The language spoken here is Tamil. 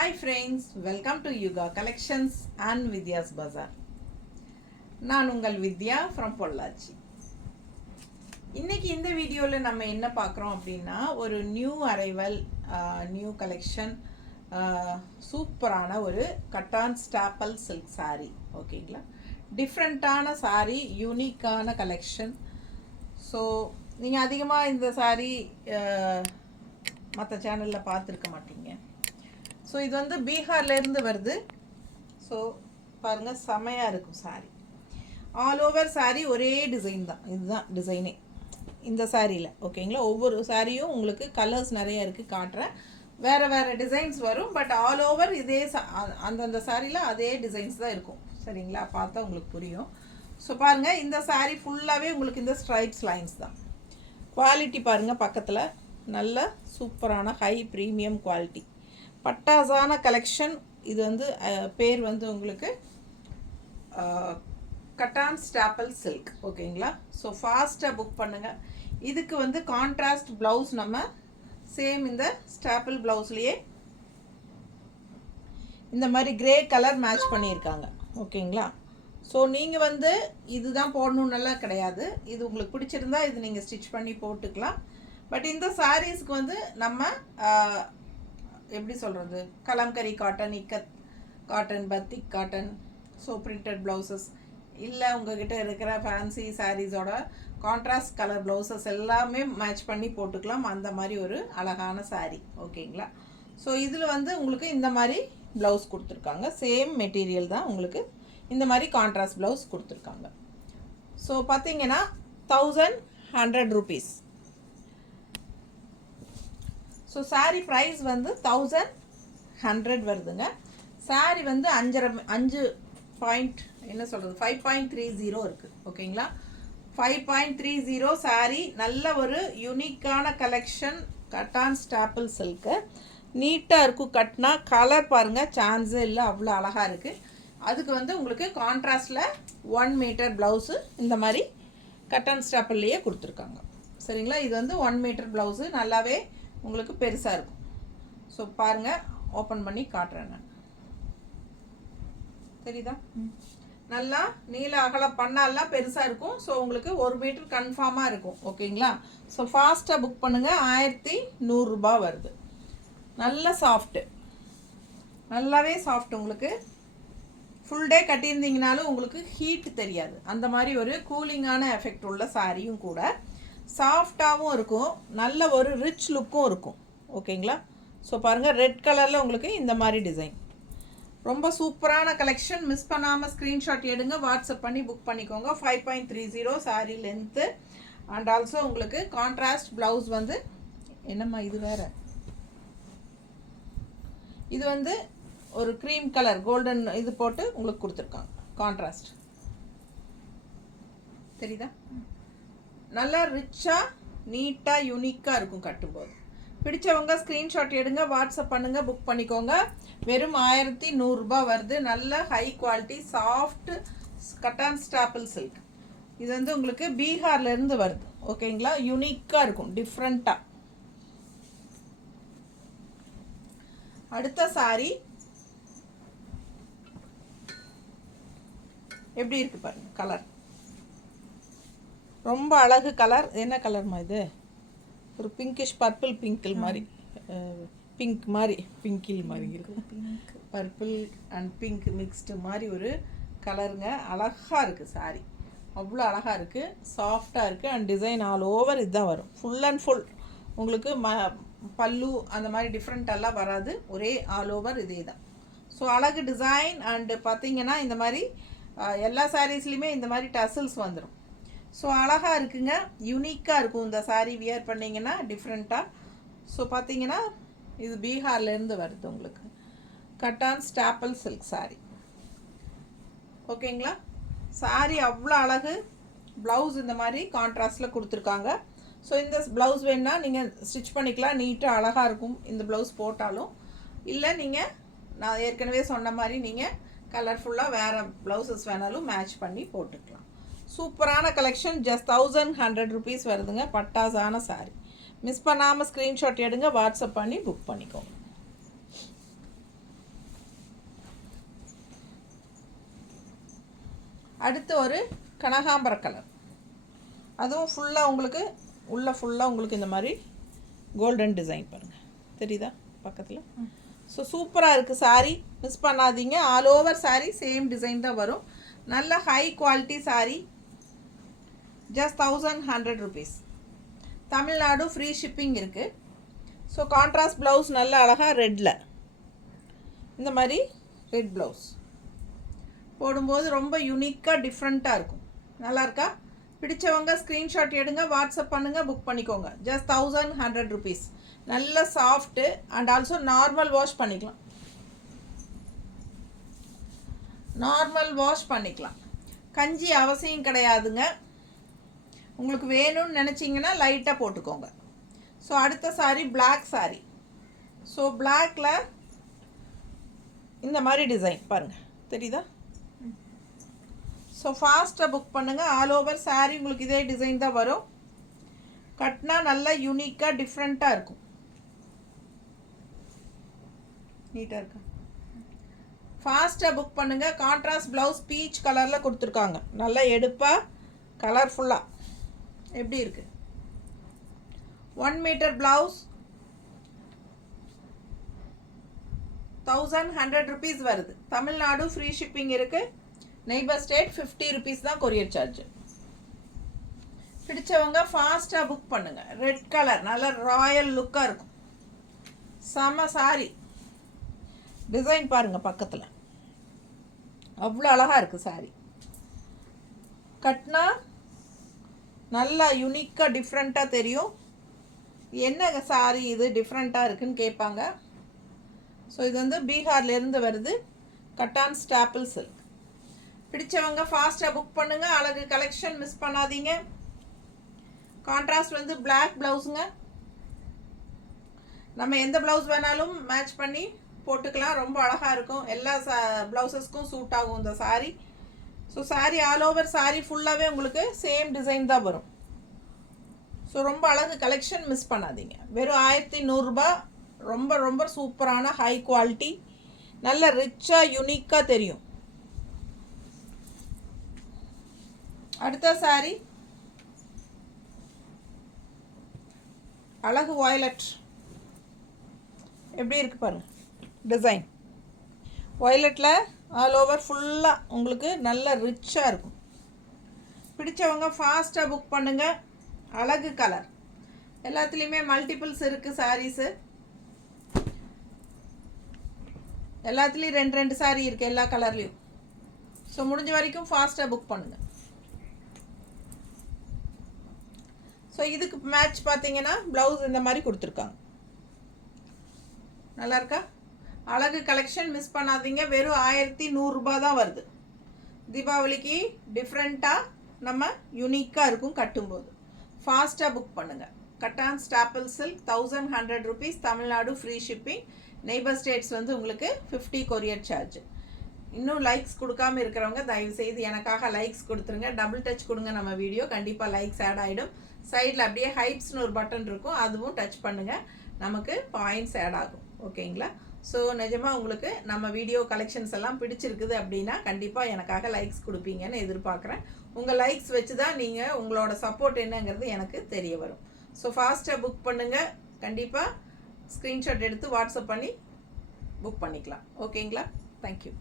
Hi friends, welcome to Yuga Collections and Vidya's Bazaar. நான் உங்கள் வித்யா from பொள்ளாச்சி. இன்னைக்கு இந்த வீடியோவில் நம்ம என்ன பார்க்குறோம் அப்படின்னா ஒரு நியூ அரைவல் நியூ கலெக்ஷன் சூப்பரான ஒரு கட்டான் ஸ்டாப்பல் சில்க் சாரீ. ஓகேங்களா, டிஃப்ரெண்ட்டான சாரீ, யூனிக்கான கலெக்ஷன். ஸோ நீங்கள் அதிகமாக இந்த சாரீ மற்ற சேனலில் பார்த்துருக்க மாட்டீங்க. ஸோ இது வந்து பீகார்லேருந்து வருது. ஸோ பாருங்கள், செமையாக இருக்கும் சாரீ. ஆல் ஓவர் சாரீ ஒரே டிசைன் தான், இதுதான் டிசைனே இந்த சாரியில். ஓகேங்களா, ஒவ்வொரு சாரியும் உங்களுக்கு கலர்ஸ் நிறைய இருக்குது, காட்டுறேன். வேறு வேறு டிசைன்ஸ் வரும், பட் ஆல் ஓவர் இதே அந்தந்த சாரியில் அதே டிசைன்ஸ் தான் இருக்கும். சரிங்களா, பார்த்தா உங்களுக்கு புரியும். ஸோ பாருங்கள், இந்த சாரீ ஃபுல்லாகவே உங்களுக்கு இந்த ஸ்ட்ரைப்ஸ் லைன்ஸ் தான். குவாலிட்டி பாருங்கள், பக்கத்தில் நல்ல சூப்பரான ஹை ப்ரீமியம் குவாலிட்டி பட்டாசான கலெக்ஷன். இது வந்து பேர் வந்து உங்களுக்கு கட்டான் ஸ்டாப்பல் சில்க். ஓகேங்களா, ஸோ ஃபாஸ்ட்டாக புக் பண்ணுங்கள். இதுக்கு வந்து கான்ட்ராஸ்ட் ப்ளவுஸ் நம்ம சேம் இந்த ஸ்டாப்பிள் ப்ளவுஸ்லேயே இந்த மாதிரி கிரே கலர் மேட்ச் பண்ணியிருக்காங்க. ஓகேங்களா, ஸோ நீங்கள் வந்து இதுதான் போடணுன்னெல்லாம் கிடையாது. இது உங்களுக்கு பிடிச்சிருந்தா இது நீங்கள் ஸ்டிச் பண்ணி போட்டுக்கலாம். பட் இந்த சாரீஸ்க்கு வந்து நம்ம எப்படி சொல்கிறது, Kalamkari cotton, Ikat cotton, batik cotton, so printed blouses, இல்லை உங்கள்கிட்ட இருக்கிற ஃபேன்சி சாரீஸோட கான்ட்ராஸ்ட் கலர் ப்ளவுசஸ் எல்லாமே மேட்ச் பண்ணி போட்டுக்கலாம். அந்த மாதிரி ஒரு அழகான சாரீ. ஓகேங்களா, ஸோ இதில் வந்து உங்களுக்கு இந்த மாதிரி ப்ளவுஸ் கொடுத்துருக்காங்க. சேம் மெட்டீரியல் தான், உங்களுக்கு இந்த மாதிரி கான்ட்ராஸ்ட் ப்ளவுஸ் கொடுத்துருக்காங்க. ஸோ பார்த்தீங்கன்னா 1100 rupees. ஸோ சாரீ ப்ரைஸ் வந்து 1100 வருதுங்க. சாரீ வந்து 5 பாயிண்ட் என்ன சொல்கிறது 5.30 இருக்குது. ஓகேங்களா, 5.30 சாரீ. நல்ல ஒரு யூனிக்கான கலெக்ஷன் கட்டான் ஸ்டாப்பிள் சில்க்கு. நீட்டாக இருக்கும் கட்டினா. கலர் பாருங்கள், சான்ஸே இல்லை, அவ்வளோ அழகாக இருக்குது. அதுக்கு வந்து உங்களுக்கு கான்ட்ராஸ்டில் 1 மீட்டர் ப்ளவுஸு இந்த மாதிரி கட்டான் ஸ்டாப்பிள்லேயே கொடுத்துருக்காங்க. சரிங்களா, இது வந்து 1 மீட்டர் ப்ளவுஸு, நல்லாவே உங்களுக்கு பெருசாக இருக்கும். ஸோ பாருங்கள், ஓப்பன் பண்ணி காட்டுறேன் நான். தெரியுதா, நல்லா நீல அகல பண்ணாலாம் பெருசாக இருக்கும். ஸோ உங்களுக்கு 1 மீட்டர் கன்ஃபார்மாக இருக்கும். ஓகேங்களா, ஸோ ஃபாஸ்ட்டாக புக் பண்ணுங்கள். 1100 ரூபா வருது. நல்ல சாஃப்ட்டு, நல்லாவே சாஃப்ட். உங்களுக்கு ஃபுல் டே கட்டியிருந்தீங்கனாலும் உங்களுக்கு ஹீட் தெரியாது. அந்த மாதிரி ஒரு கூலிங்கான எஃபெக்ட் உள்ள சாரியும் கூட. சாஃப்டாகவும் இருக்கும், நல்ல ஒரு ரிச் லுக்கும் இருக்கும். ஓகேங்களா, ஸோ பாருங்கள், ரெட் கலரில் உங்களுக்கு இந்த மாதிரி டிசைன். ரொம்ப சூப்பரான கலெக்ஷன். மிஸ் பண்ணாமல் ஸ்க்ரீன்ஷாட் எடுங்க, வாட்ஸ்அப் பண்ணி புக் பண்ணிக்கோங்க. 5.30 சாரீ லென்த்து. அண்ட் ஆல்சோ உங்களுக்கு கான்ட்ராஸ்ட் ப்ளவுஸ் வந்து என்னம்மா இது வேறு, இது வந்து ஒரு க்ரீம் கலர் கோல்டன் இது போட்டு உங்களுக்கு கொடுத்துருக்காங்க கான்ட்ராஸ்ட். தெரியுதா, நல்லா ரிச்சாக நீட்டாக யூனிக்காக இருக்கும் கட்டும்போது. பிடிச்சவங்க ஸ்க்ரீன்ஷாட் எடுங்க, வாட்ஸ்அப் பண்ணுங்கள், புக் பண்ணிக்கோங்க. வெறும் 1100 ரூபா வருது. நல்ல high quality soft cotton staple silk. இது வந்து உங்களுக்கு பீகார்லேருந்து வருது. ஓகேங்களா, யூனிக்காக இருக்கும், டிஃப்ரெண்ட்டாக. அடுத்த சாரீ எப்படி இருக்குது பாருங்கள். கலர் ரொம்ப அழகு கலர். என்ன கலர்மா இது, ஒரு பிங்கிஷ் பர்பிள் பிங்கிள் மாதிரி, பிங்க் மாதிரி, பிங்கிள் மாதிரி இருக்குது. பர்பிள் அண்ட் பிங்க் மிக்ஸ்டு மாதிரி ஒரு கலருங்க. அழகாக இருக்குது சாரீ, அவ்வளோ அழகாக இருக்குது, சாஃப்டாக இருக்குது. அண்ட் டிசைன் ஆல் ஓவர் இதுதான் வரும். ஃபுல் அண்ட் ஃபுல் உங்களுக்கு பல்லு அந்த மாதிரி டிஃப்ரெண்ட்டெல்லாம் வராது, ஒரே ஆல் ஓவர் இதே தான். ஸோ அழகு டிசைன். அண்டு பார்த்தீங்கன்னா இந்த மாதிரி எல்லா சாரீஸ்லேயுமே இந்த மாதிரி டசல்ஸ் வந்துடும். ஸோ அழகாக இருக்குங்க, யூனிக்காக இருக்கும். இந்த சாரீ வியர் பண்ணிங்கன்னா டிஃப்ரெண்ட்டாக. ஸோ பார்த்தீங்கன்னா இது பீகார்லேருந்து வருது உங்களுக்கு கட்டான் ஸ்டாப்பிள் சில்க் சாரீ. ஓகேங்களா, சாரீ அவ்வளோ அழகு. ப்ளவுஸ் இந்த மாதிரி கான்ட்ராஸ்டில் கொடுத்துருக்காங்க. ஸோ இந்த ப்ளவுஸ் வேணுன்னா நீங்கள் ஸ்டிச் பண்ணிக்கலாம், நீட்டாக அழகாக இருக்கும் இந்த ப்ளவுஸ் போட்டாலும். இல்லை நீங்கள் நான் ஏற்கனவே சொன்ன மாதிரி நீங்கள் கலர்ஃபுல்லாக வேறு ப்ளவுசஸ் வேணாலும் மேட்ச் பண்ணி போட்டுக்கலாம். சூப்பரான கலெக்ஷன். ஜஸ்ட் 1100 rupees வருதுங்க. பட்டாசான சாரீ. மிஸ் பண்ணாமல் ஸ்க்ரீன்ஷாட் எடுங்க, வாட்ஸ்அப் பண்ணி புக் பண்ணிக்கோங்க. அடுத்து ஒரு கனகாம்பர கலர், அதுவும் ஃபுல்லாக உங்களுக்கு ஃபுல்லாக உங்களுக்கு இந்த மாதிரி கோல்டன் டிசைன் பாருங்கள், தெரியுதா பக்கத்தில்? ஸோ சூப்பராக இருக்குது சாரீ, மிஸ் பண்ணாதீங்க. All over sari same design தான் வரும். நல்ல high quality sari, just 1100 rupees. Tamil Nadu free shipping இருக்குது. ஸோ கான்ட்ராஸ்ட் ப்ளவுஸ் நல்ல அழகாக ரெட்டில் இந்த மாதிரி ரெட் ப்ளவுஸ் போடும்போது ரொம்ப யூனிக்காக டிஃப்ரெண்ட்டாக இருக்கும். நல்லா இருக்கா? பிடிச்சவங்க ஸ்க்ரீன்ஷாட் எடுங்க, வாட்ஸ்அப் பண்ணுங்கள், புக் பண்ணிக்கோங்க. Just 1100 rupees. நல்ல soft and also normal wash பண்ணிக்கலாம். கஞ்சி அவசியம் கிடையாதுங்க. உங்களுக்கு வேணும்னு நினச்சிங்கன்னா லைட்டாக போட்டுக்கோங்க. ஸோ அடுத்த சாரீ பிளாக் சாரீ. ஸோ பிளாக்கில் இந்த மாதிரி டிசைன் பாருங்கள், தெரியுதா? ஸோ ஃபாஸ்ட்டாக புக் பண்ணுங்கள். ஆல் ஓவர் சாரீ உங்களுக்கு இதே டிசைன் தான் வரும். கட்டினா நல்லா யூனிக்காக டிஃப்ரெண்ட்டாக இருக்கும். நீட்டாக இருக்கா? ஃபாஸ்ட்டாக புக் பண்ணுங்கள். கான்ட்ராஸ்ட் ப்ளவுஸ் பீச் கலரில் கொடுத்துருக்காங்க. நல்லா எடுப்பாக கலர்ஃபுல்லாக எப்படி இருக்குது? 1 மீட்டர் ப்ளவுஸ் 1100 rupees வருது. தமிழ்நாடு ஃப்ரீ ஷிப்பிங் இருக்குது. நெய்பர் ஸ்டேட் 50 rupees தான் கொரியர் சார்ஜ். பிடிச்சவங்க ஃபாஸ்ட்டாக புக் பண்ணுங்கள். ரெட் கலர் நல்ல ராயல் லுக்காக இருக்கும். செம சாரி. டிசைன் பாருங்கள் பக்கத்தில், அவ்வளோ அழகாக இருக்குது சாரி. கட்டினா நல்லா யூனிக்காக டிஃப்ரெண்ட்டாக தெரியும். என்ன சாரி இது டிஃப்ரெண்ட்டாக இருக்குதுன்னு கேட்பாங்க. ஸோ இது வந்து பீகார்லேருந்து வருது, கட்டான் ஸ்டாப்பிள் சில்க். பிடிச்சவங்க ஃபாஸ்ட்டாக புக் பண்ணுங்கள். அழகு கலெக்ஷன் மிஸ் பண்ணாதீங்க. கான்ட்ராஸ்ட் வந்து பிளாக் ப்ளவுஸுங்க. நம்ம எந்த ப்ளவுஸ் வேணாலும் மேட்ச் பண்ணி போட்டுக்கலாம், ரொம்ப அழகாக இருக்கும். எல்லா ப்ளவுசஸ்க்கும் சூட் ஆகும் இந்த sari. So sari all over sari ஃபுல்லாகவே உங்களுக்கு சேம் டிசைன் தான் வரும். ஸோ ரொம்ப அழகு கலெக்ஷன், மிஸ் பண்ணாதீங்க. வெறும் 1100 ரூபாய். ரொம்ப ரொம்ப சூப்பரான ஹை குவாலிட்டி, நல்ல ரிச்சாக யூனிக்காக தெரியும். அடுத்த சாரீ அழகு வயலட். எப்படி இருக்குது பாருங்கள் டிசைன். வயலட்டில் ஆல் ஓவர் ஃபுல்லாக உங்களுக்கு நல்ல ரிச்சாக இருக்கும். பிடிச்சவங்க ஃபாஸ்ட்டாக புக் பண்ணுங்கள். அழகு கலர். எல்லாத்துலேயுமே மல்டிபிள்ஸ் இருக்குது சாரீஸு. எல்லாத்துலேயும் 2 சாரீ இருக்குது எல்லா கலர்லேயும். ஸோ முடிஞ்ச வரைக்கும் ஃபாஸ்ட்டாக புக் பண்ணுங்கள். ஸோ இதுக்கு மேட்ச் பார்த்தீங்கன்னா ப்ளவுஸ் இந்த மாதிரி கொடுத்துருக்காங்க. நல்லா இருக்கா? அழகு கலெக்ஷன் மிஸ் பண்ணாதீங்க. வெறும் 1100 ரூபாய் தான் வருது. தீபாவளிக்கு டிஃப்ரெண்ட்டாக நம்ம யூனிக்காக இருக்கும் கட்டும்போது. ஃபாஸ்ட்டாக புக் பண்ணுங்கள். Cotton staple silk 1100 rupees. Tamil Nadu free shipping. Neighbour states வந்து உங்களுக்கு 50 கொரியர் சார்ஜ். இன்னும் லைக்ஸ் கொடுக்காமல் இருக்கிறவங்க தயவுசெய்து எனக்காக லைக்ஸ் கொடுத்துருங்க. டபுள் டச் கொடுங்க, நம்ம வீடியோ கண்டிப்பாக லைக்ஸ் ஆட் ஆகிடும். சைடில் அப்படியே ஹைப்ஸ்னு ஒரு பட்டன் இருக்கும், அதுவும் டச் பண்ணுங்கள், நமக்கு பாயிண்ட்ஸ் ஆட் ஆகும். ஓகேங்களா? ஸோ நிஜமாக உங்களுக்கு நம்ம வீடியோ கலெக்ஷன்ஸ் எல்லாம் பிடிச்சிருக்குது அப்படின்னா கண்டிப்பாக எனக்காக லைக்ஸ் கொடுப்பீங்கன்னு எதிர்பார்க்குறேன். உங்கள் லைக்ஸ் வச்சு தான் நீங்கள் உங்களோட சப்போர்ட் என்னங்கிறது எனக்கு தெரிய வரும். ஸோ ஃபாஸ்ட்டாக புக் பண்ணுங்கள். கண்டிப்பாக ஸ்க்ரீன்ஷாட் எடுத்து வாட்ஸ்அப் பண்ணி புக் பண்ணிக்கலாம். ஓகேங்களா? தேங்க்யூ.